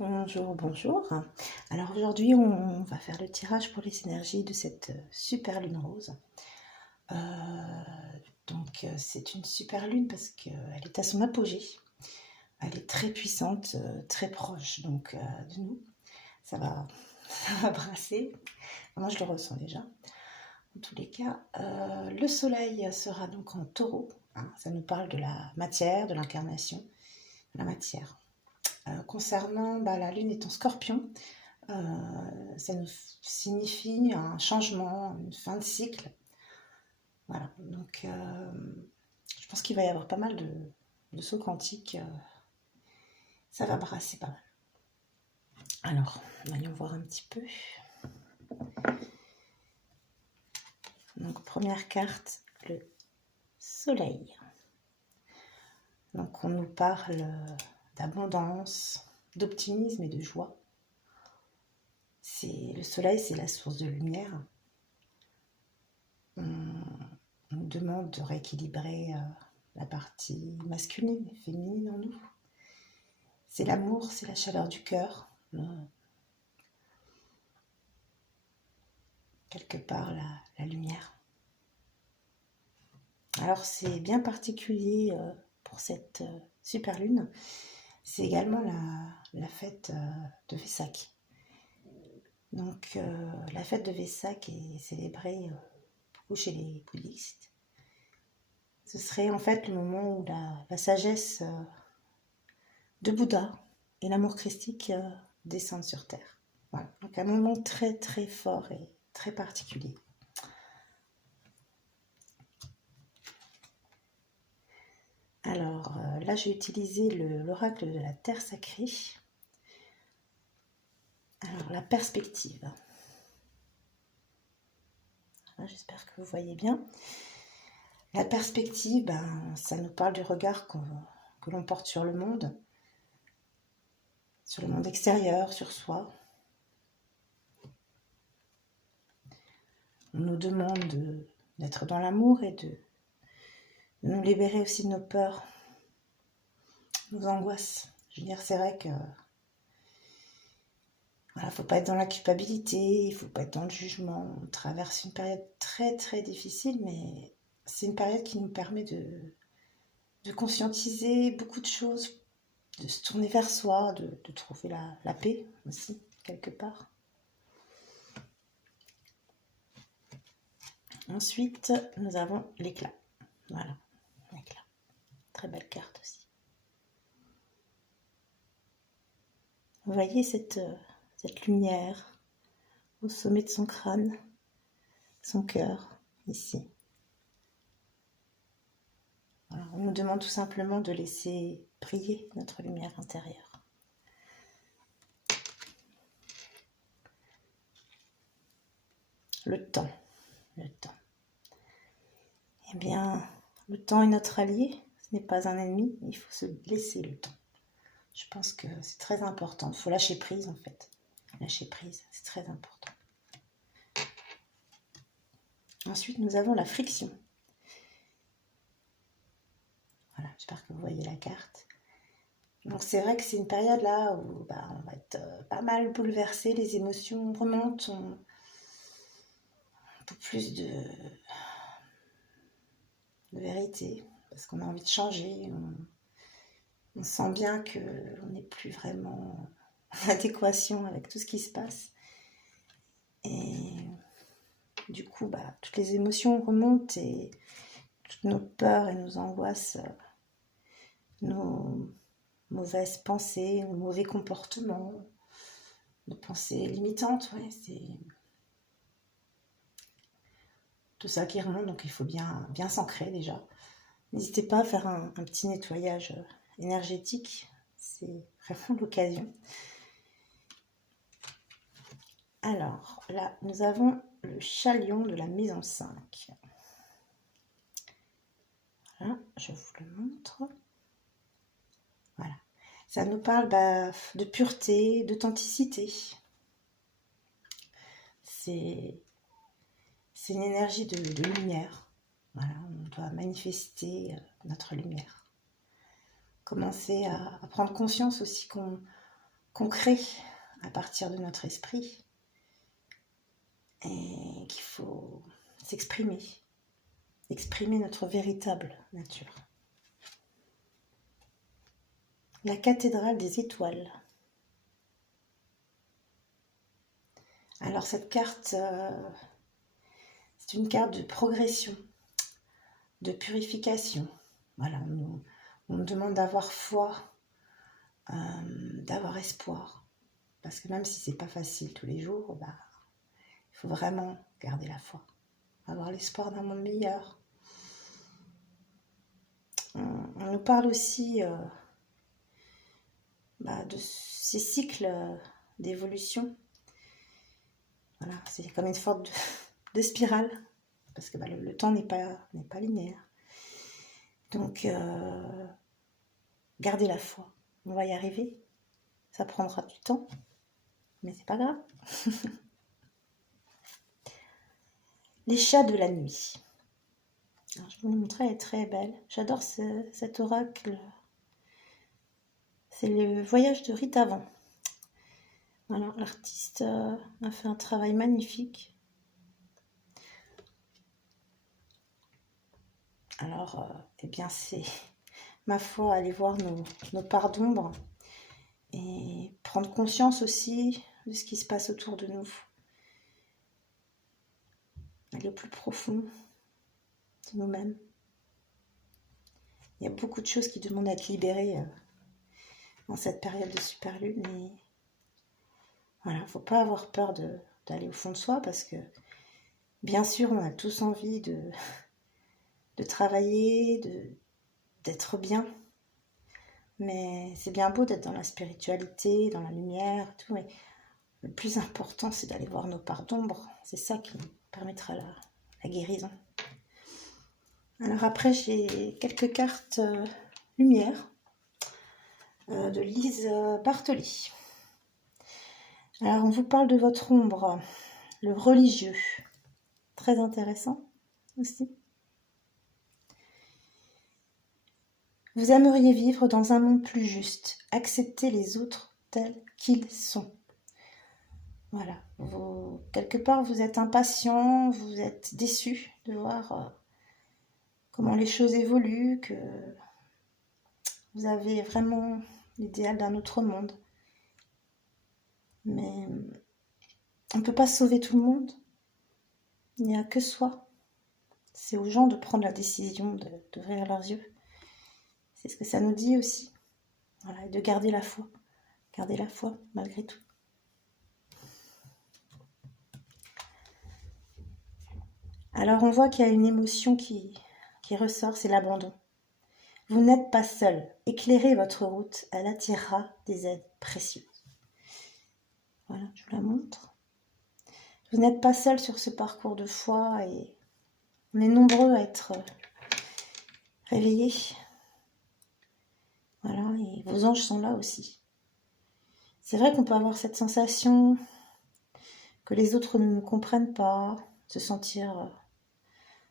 Bonjour, bonjour. Alors aujourd'hui, on va faire le tirage pour les énergies de cette super lune rose. C'est une super lune parce qu'elle est à son apogée. Elle est très puissante, très proche de nous. Ça va, ça va brasser. Moi, je le ressens déjà. En tous les cas, le soleil sera donc en taureau. Ça nous parle de la matière, de l'incarnation, de la matière. Concernant la lune est en scorpion, ça nous signifie un changement, une fin de cycle. Voilà, donc je pense qu'il va y avoir pas mal de sauts quantiques. Ça va brasser pas mal. Alors, voyons voir un petit peu. Donc, première carte, le soleil. Donc, on nous parle d'abondance, d'optimisme et de joie. Le soleil, c'est la source de lumière. On nous demande de rééquilibrer la partie masculine et féminine en nous. C'est l'amour, c'est la chaleur du cœur. Quelque part, la lumière. Alors, c'est bien particulier pour cette super lune. C'est également la fête de Vesak. Donc, la fête de Vesak est célébrée beaucoup chez les bouddhistes. Ce serait en fait le moment où la sagesse de Bouddha et l'amour christique descendent sur terre. Voilà. Donc, un moment très très fort et très particulier. Alors là, j'ai utilisé l'oracle de la terre sacrée. Alors, la perspective. J'espère que vous voyez bien. La perspective, ça nous parle du regard que l'on porte sur le monde extérieur, sur soi. On nous demande d'être dans l'amour et de nous libérer aussi de nos peurs, nos angoisses. Je veux dire, c'est vrai que voilà, faut pas être dans la culpabilité, il faut pas être dans le jugement. On traverse une période très très difficile, mais c'est une période qui nous permet de conscientiser beaucoup de choses, de se tourner vers soi, de trouver la paix aussi, quelque part. Ensuite, nous avons l'éclat. Voilà, l'éclat. Très belle carte aussi. Vous voyez cette lumière au sommet de son crâne, son cœur, ici. Voilà, on nous demande tout simplement de laisser briller notre lumière intérieure. Le temps. Eh bien, le temps est notre allié, ce n'est pas un ennemi, il faut se laisser le temps. Je pense que c'est très important, il faut lâcher prise en fait. Lâcher prise, c'est très important. Ensuite, nous avons la friction. Voilà, j'espère que vous voyez la carte. Donc c'est vrai que c'est une période là où on va être pas mal bouleversé, les émotions remontent, un peu plus de vérité, parce qu'on a envie de changer, on sent bien qu'on n'est plus vraiment en adéquation avec tout ce qui se passe. Et du coup, toutes les émotions remontent et toutes nos peurs et nos angoisses, nos mauvaises pensées, nos mauvais comportements, nos pensées limitantes, c'est tout ça qui remonte, donc il faut bien s'ancrer déjà. N'hésitez pas à faire un petit nettoyage énergétique, c'est vraiment l'occasion. Alors là, nous avons le chalion de la mise en 5. Voilà, je vous le montre. Voilà. Ça nous parle de pureté, d'authenticité. C'est une énergie de lumière. Voilà, on doit manifester notre lumière. Commencer à prendre conscience aussi qu'on qu'on crée à partir de notre esprit et qu'il faut s'exprimer, exprimer notre véritable nature. La cathédrale des étoiles. Alors cette carte, c'est une carte de progression, de purification. Voilà, on nous demande d'avoir foi, d'avoir espoir. Parce que même si c'est pas facile tous les jours, il faut vraiment garder la foi. Avoir l'espoir d'un monde meilleur. On nous parle aussi de ces cycles d'évolution. Voilà, c'est comme une sorte de spirale, parce que le temps n'est pas linéaire. Donc, gardez la foi. On va y arriver. Ça prendra du temps, mais c'est pas grave. Les chats de la nuit. Alors, je vais vous le montrer, elle est très belle. J'adore cet oracle. C'est le voyage de Rite Avant. Voilà, l'artiste a fait un travail magnifique. Alors, c'est ma foi, aller voir nos parts d'ombre et prendre conscience aussi de ce qui se passe autour de nous. Aller au plus profond de nous-mêmes. Il y a beaucoup de choses qui demandent à être libérées dans cette période de super lune. Et voilà, faut pas avoir peur d'aller au fond de soi parce que bien sûr, on a tous envie de travailler, d'être bien. Mais c'est bien beau d'être dans la spiritualité, dans la lumière, tout, mais le plus important, c'est d'aller voir nos parts d'ombre. C'est ça qui nous permettra la guérison. Alors après, j'ai quelques cartes lumière de Lise Bartoli. Alors, on vous parle de votre ombre, le religieux. Très intéressant aussi. Vous aimeriez vivre dans un monde plus juste, accepter les autres tels qu'ils sont. Voilà, quelque part vous êtes impatient, vous êtes déçu de voir comment les choses évoluent, que vous avez vraiment l'idéal d'un autre monde. Mais on ne peut pas sauver tout le monde, il n'y a que soi. C'est aux gens de prendre la décision d'ouvrir leurs yeux. C'est ce que ça nous dit aussi. Voilà, et de garder la foi. Garder la foi malgré tout. Alors on voit qu'il y a une émotion qui ressort, c'est l'abandon. Vous n'êtes pas seul. Éclairez votre route, elle attirera des aides précieuses. Voilà, je vous la montre. Vous n'êtes pas seul sur ce parcours de foi et on est nombreux à être réveillés. Voilà, et vos anges sont là aussi. C'est vrai qu'on peut avoir cette sensation que les autres ne nous comprennent pas, se sentir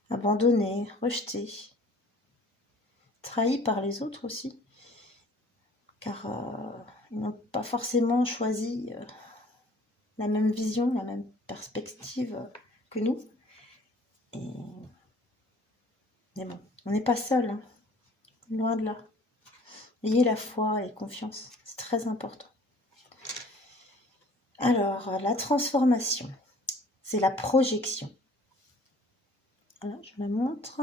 abandonné, rejeté, trahi par les autres aussi, car ils n'ont pas forcément choisi la même vision, la même perspective que nous. Mais bon, on n'est pas seul, hein. Loin de là. Ayez la foi et confiance, c'est très important. Alors, la transformation, c'est la projection. Voilà, je la montre.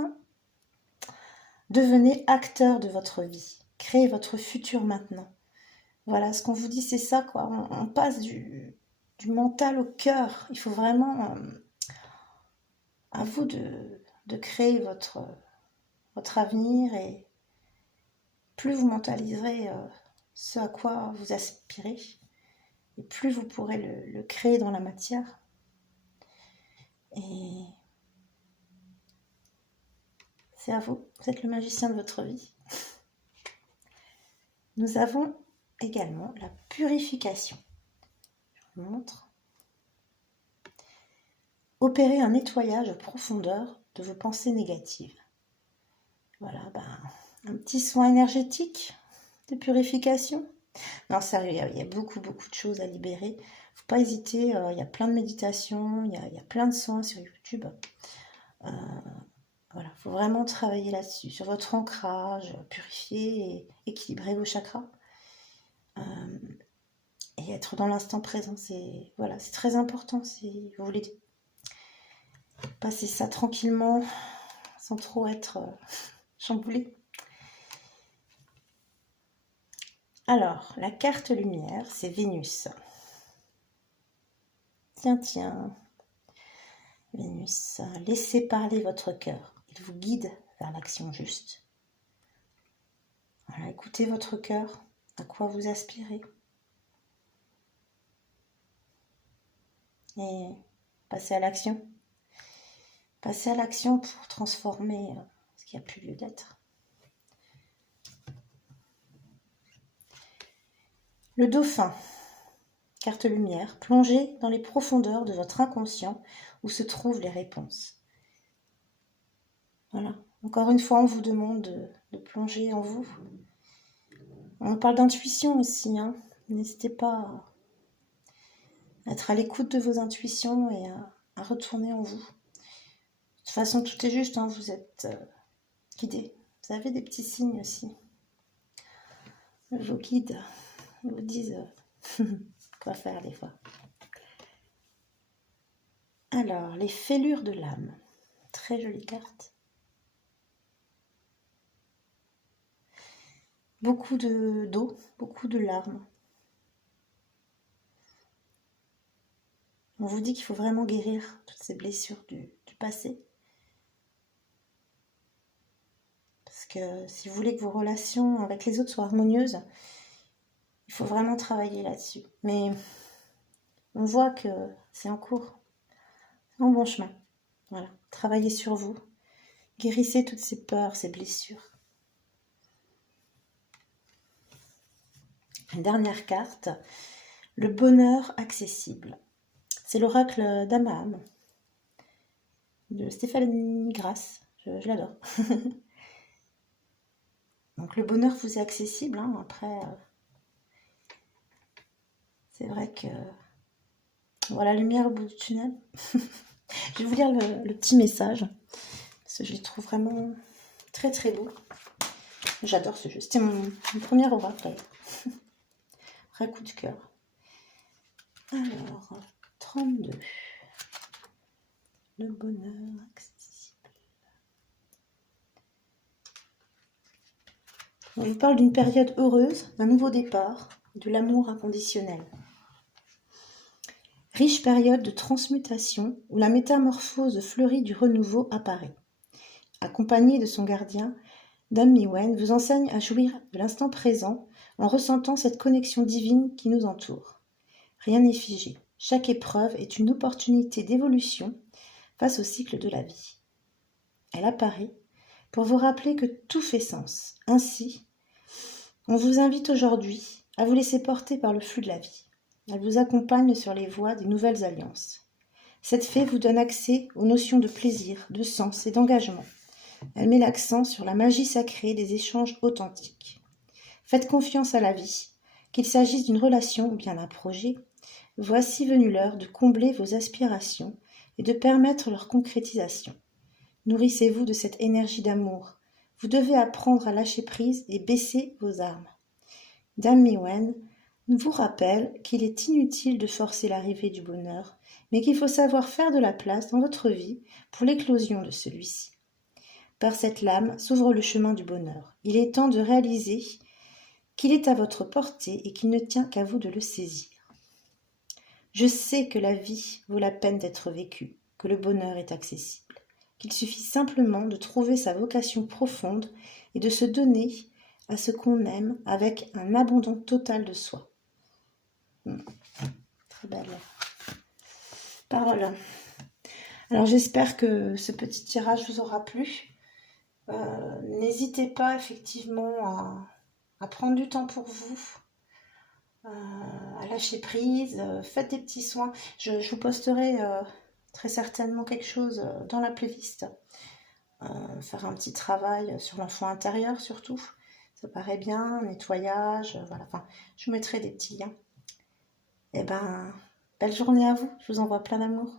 Devenez acteur de votre vie. Créez votre futur maintenant. Voilà, ce qu'on vous dit, c'est ça, quoi. On passe du mental au cœur. Il faut vraiment, à vous de créer votre avenir, et plus vous mentaliserez ce à quoi vous aspirez, et plus vous pourrez le créer dans la matière. Et c'est à vous, vous êtes le magicien de votre vie. Nous avons également la purification. Je vous montre. Opérez un nettoyage en profondeur de vos pensées négatives. Voilà, un petit soin énergétique de purification. Non, sérieux, il y a beaucoup, beaucoup de choses à libérer. Faut pas hésiter, il y a plein de méditations, il y a plein de soins sur YouTube. Euh, voilà, faut vraiment travailler là-dessus, sur votre ancrage, purifier et équilibrer vos chakras. Euh, et être dans l'instant présent, c'est voilà, c'est très important si vous voulez passer ça tranquillement, sans trop être chamboulé. Alors, la carte lumière, c'est Vénus. Tiens, tiens, Vénus, laissez parler votre cœur. Il vous guide vers l'action juste. Voilà, écoutez votre cœur, à quoi vous aspirez. Et passez à l'action. Passez à l'action pour transformer ce qui n'a plus lieu d'être. Le dauphin, carte lumière, plongez dans les profondeurs de votre inconscient où se trouvent les réponses. Voilà, encore une fois, on vous demande de plonger en vous. On parle d'intuition aussi, hein. N'hésitez pas à être à l'écoute de vos intuitions et à retourner en vous. De toute façon, tout est juste, hein. Vous êtes guidés. Vous avez des petits signes aussi. Vos guides vous disent quoi faire des fois. Alors, les fêlures de l'âme. Très jolie carte. Beaucoup d'eau, beaucoup de larmes. On vous dit qu'il faut vraiment guérir toutes ces blessures du passé. Parce que si vous voulez que vos relations avec les autres soient harmonieuses, il faut vraiment travailler là-dessus. Mais on voit que c'est en cours, c'est en bon chemin. Voilà, travaillez sur vous, guérissez toutes ces peurs, ces blessures. Une dernière carte, le bonheur accessible. C'est l'oracle d'Amaham, de Stéphanie Grasse, je l'adore. Donc le bonheur vous est accessible, hein. Après, c'est vrai que voilà la lumière au bout du tunnel. Je vais vous lire le petit message, parce que je le trouve vraiment très très beau. J'adore ce jeu, c'était mon premier oracle. Vrai coup de cœur. Alors, 32. Le bonheur accessible. On vous parle d'une période heureuse, d'un nouveau départ, de l'amour inconditionnel. Riche période de transmutation où la métamorphose fleurie du renouveau apparaît. Accompagnée de son gardien, Dame Miwen vous enseigne à jouir de l'instant présent en ressentant cette connexion divine qui nous entoure. Rien n'est figé. Chaque épreuve est une opportunité d'évolution face au cycle de la vie. Elle apparaît pour vous rappeler que tout fait sens. Ainsi, on vous invite aujourd'hui à vous laisser porter par le flux de la vie. Elle vous accompagne sur les voies des nouvelles alliances. Cette fée vous donne accès aux notions de plaisir, de sens et d'engagement. Elle met l'accent sur la magie sacrée des échanges authentiques. Faites confiance à la vie, qu'il s'agisse d'une relation ou bien d'un projet. Voici venue l'heure de combler vos aspirations et de permettre leur concrétisation. Nourrissez-vous de cette énergie d'amour. Vous devez apprendre à lâcher prise et baisser vos armes. Dame Miwen vous rappelle qu'il est inutile de forcer l'arrivée du bonheur, mais qu'il faut savoir faire de la place dans votre vie pour l'éclosion de celui-ci. Par cette lame s'ouvre le chemin du bonheur. Il est temps de réaliser qu'il est à votre portée et qu'il ne tient qu'à vous de le saisir. Je sais que la vie vaut la peine d'être vécue, que le bonheur est accessible, qu'il suffit simplement de trouver sa vocation profonde et de se donner à ce qu'on aime avec un abandon total de soi. Très belle parole. Alors j'espère que ce petit tirage vous aura plu. N'hésitez pas effectivement à prendre du temps pour vous, à lâcher prise, faites des petits soins. Je vous posterai très certainement quelque chose dans la playlist. Faire un petit travail sur l'enfant intérieur surtout, Ça paraît bien, nettoyage, voilà. Enfin, je vous mettrai des petits liens. Et ben, belle journée à vous. Je vous envoie plein d'amour.